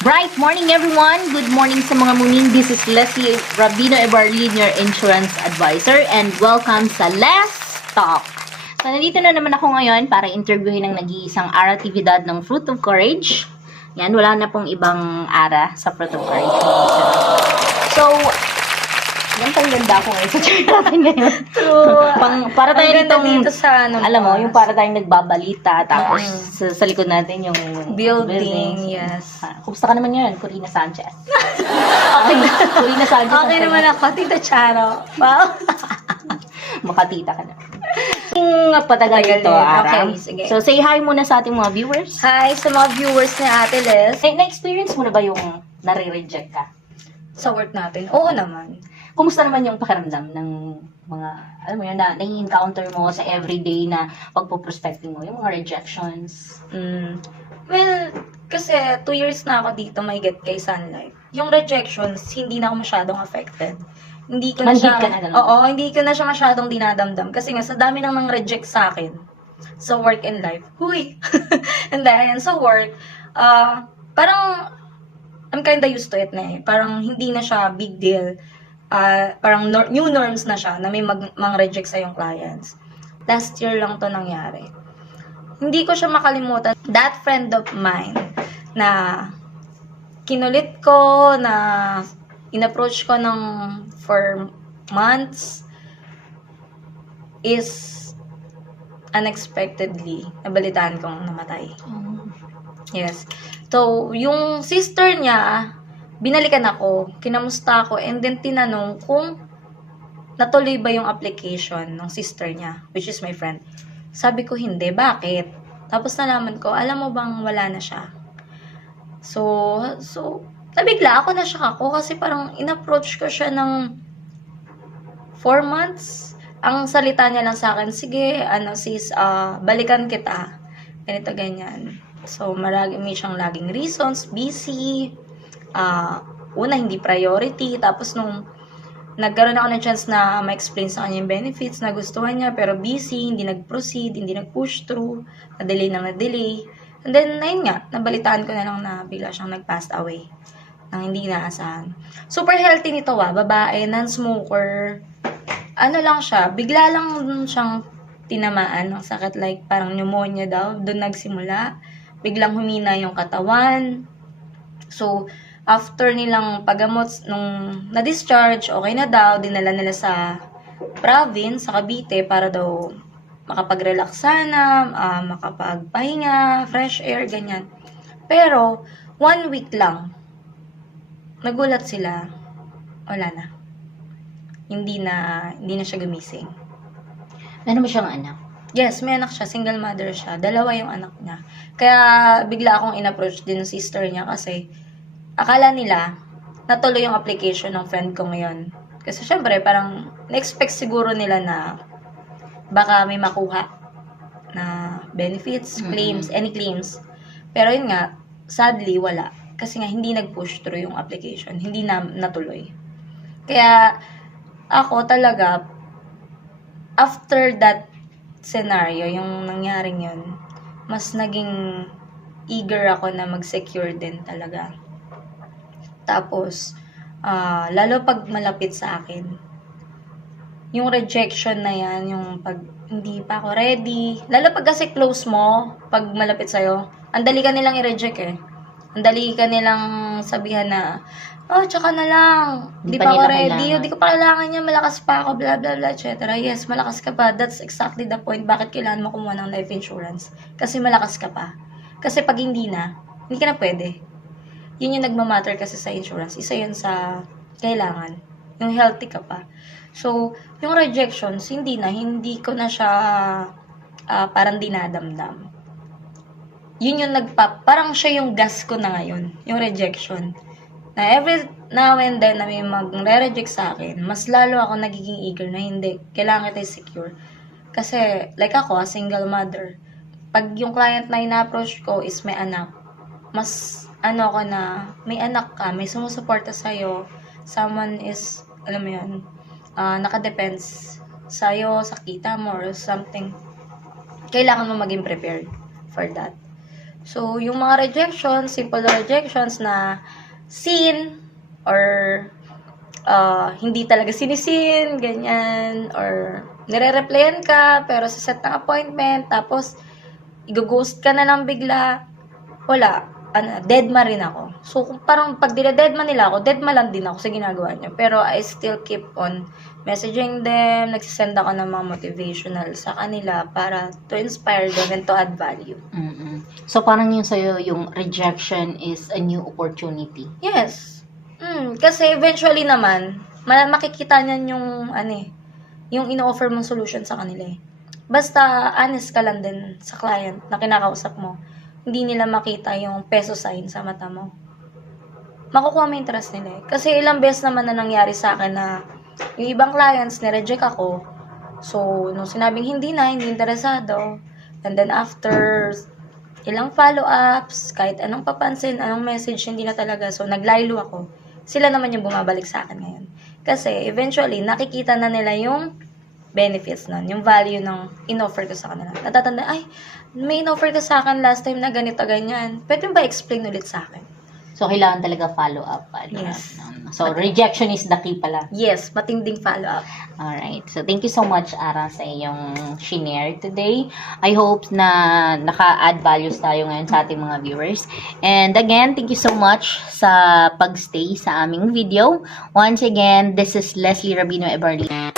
Bright morning everyone! Good morning sa mga muning. This is Leslie Rabino Ebarlin, your insurance advisor, and welcome sa Let's Talk. So, nandito na naman ako ngayon para interviewin ang nag-iisang aratibidad ng Fruit of Courage. Yan, wala na pong ibang ara sa Fruit of Courage. So, yan pang ganda ako ngayon sa chart natin ngayon. True. Para tayo dito sa alam mo, yung para tayong nagbabalita, tapos sa likod natin yung building, buildings. yes. Kumusta ka naman yun, Corina Sanchez? Okay, Corina Sanchez. Okay naman ako, Tita Charo. Wow. Makatita ka na. Yung patagal Patagal ito, din. Ara. Okay, sige. So, say hi muna sa ating mga viewers. Hi sa mga viewers ni Ate Les. Na-experience mo na ba yung nare-reject ka? Sa work natin. Oo naman. Kumusta naman yung pakiramdam ng mga, alam mo yun, na nai-encounter mo sa everyday na pagpo-prospecting mo, yung mga rejections? Well, kasi 2 years na ako dito may get kay Sun Life. Yung rejections, hindi na ako masyadong affected. Hindi ko na Manhid siya, ka na ganun? oo, hindi ko na siya masyadong dinadamdam. Kasi nga, sa dami nang nang-reject sa akin, sa work and life, huy! And then, sa work, parang, I'm kinda used to it na eh. Parang hindi na siya big deal. Parang new norms na siya na may mang-reject sa yung clients. Last year lang to nangyari. Hindi ko siya makalimutan. That friend of mine na kinulit ko, na in-approach ko ng for months is unexpectedly nabalitaan kong namatay. Yes. So, yung sister niya, binalikan ako, kinamusta ako, and then tinanong kung natuloy ba yung application ng sister niya, which is my friend. Sabi ko, hindi. Bakit? Tapos nalaman ko, alam mo bang wala na siya? So, nabigla ako, na-shock ako kasi parang in-approach ko siya ng 4 months. Ang salita niya lang sa akin, sige, sis, balikan kita. Ganito, ganyan. So, may siyang laging reasons, busy, una, hindi priority, tapos nung nagkaroon ako ng chance na ma-explain sa kanya yung benefits, nagustuhan niya, pero busy, hindi nag-proceed, hindi nag-push through, na-delay. And then, ayun nga, nabalitaan ko na lang na bigla siyang nag-passed away nang hindi inaasahan. Super healthy nito babae, non-smoker, lang siya, bigla lang siyang tinamaan ng sakit, like parang pneumonia daw, doon nagsimula, biglang humina yung katawan. So, after nilang pagamot, nung na-discharge, okay na daw, dinala nila sa province, sa Cavite, para daw makapag-relax sana, makapagpahinga, fresh air, ganyan. Pero, 1 week lang, nagulat sila, wala na. Hindi na siya gumising. Meron mo siyang anak? Yes, may anak siya, single mother siya, 2 yung anak niya. Kaya, bigla akong in-approach din ng sister niya kasi, akala nila, natuloy yung application ng friend ko ngayon. Kasi syempre, parang na-expect siguro nila na baka may makuha na benefits, claims, any claims. Pero yun nga, sadly, wala. Kasi nga, hindi nag-push through yung application. Hindi na natuloy. Kaya, ako talaga, after that scenario, yung nangyaring yun, mas naging eager ako na mag-secure din talaga. Tapos, lalo pag malapit sa akin, yung rejection na yan, yung pag hindi pa ako ready, lalo pag kasi close mo, pag malapit sa'yo, ang dali ka nilang i-reject eh. Ang dali ka nilang sabihan na, tsaka na lang, di pa ako ready, di ko pa kailangan niya, malakas pa ako, blah, blah, blah, etc. Yes, malakas ka pa, that's exactly the point, bakit kailangan mo kumuha ng life insurance? Kasi malakas ka pa. Kasi pag hindi na ka na pwede. Yun yung nagmamatter kasi sa insurance. Isa yun sa kailangan. Yung healthy ka pa. So, yung rejections, hindi ko na siya parang dinadamdam. Yun yung parang siya yung gas ko na ngayon. Yung rejection. Na every now and then na may magre-reject sa akin, mas lalo ako nagiging eager na hindi. Kailangan kita secure. Kasi, like ako, a single mother, pag yung client na ina-approach ko is may anak, mas ako na, may anak ka, may sumusuporta sa'yo, someone is, alam mo yun, nakadepends sa'yo, sa kita mo, or something, kailangan mo maging prepared for that. So, yung mga rejections, simple rejections na seen or hindi talaga sinisin, ganyan, or nire-replyan ka, pero sa set ng appointment, tapos i-ghost ka na lang bigla, wala, deadma rin ako. So, kung parang pag deadma nila ako, deadma lang din ako sa ginagawa niya. Pero I still keep on messaging them, nagsisend ako ng mga motivational sa kanila para to inspire them and to add value. Mm-mm. So, parang yung sa'yo, yung rejection is a new opportunity. Yes. Kasi eventually naman, makikita niyan yung, yung ino-offer mong solution sa kanila eh. Basta honest ka lang din sa client na kinakausap mo. Hindi nila makita yung peso sign sa mata mo. Makukuha mo yung trust nila eh. Kasi ilang beses naman na nangyari sa akin na yung ibang clients nireject ako. So, nung sinabing hindi interesado. And then after ilang follow-ups, kahit anong papansin, anong message, hindi na talaga. So, naglaylo ako. Sila naman yung bumabalik sa akin ngayon. Kasi eventually, nakikita na nila yung benefits nun, yung value ng in-offer ko sa kanila. Natatanda, ay, may in-offer ka sa akin last time na ganito, ganyan. Pwede ba explain ulit sa akin? So, kailangan talaga follow up. Yes. So, rejection is the key pala. Yes, matinding follow-up. Alright. So, thank you so much, Ara, sa iyong shinare today. I hope na naka-add values tayo ngayon sa ating mga viewers. And again, thank you so much sa pagstay sa aming video. Once again, this is Leslie Rabino Ebarli.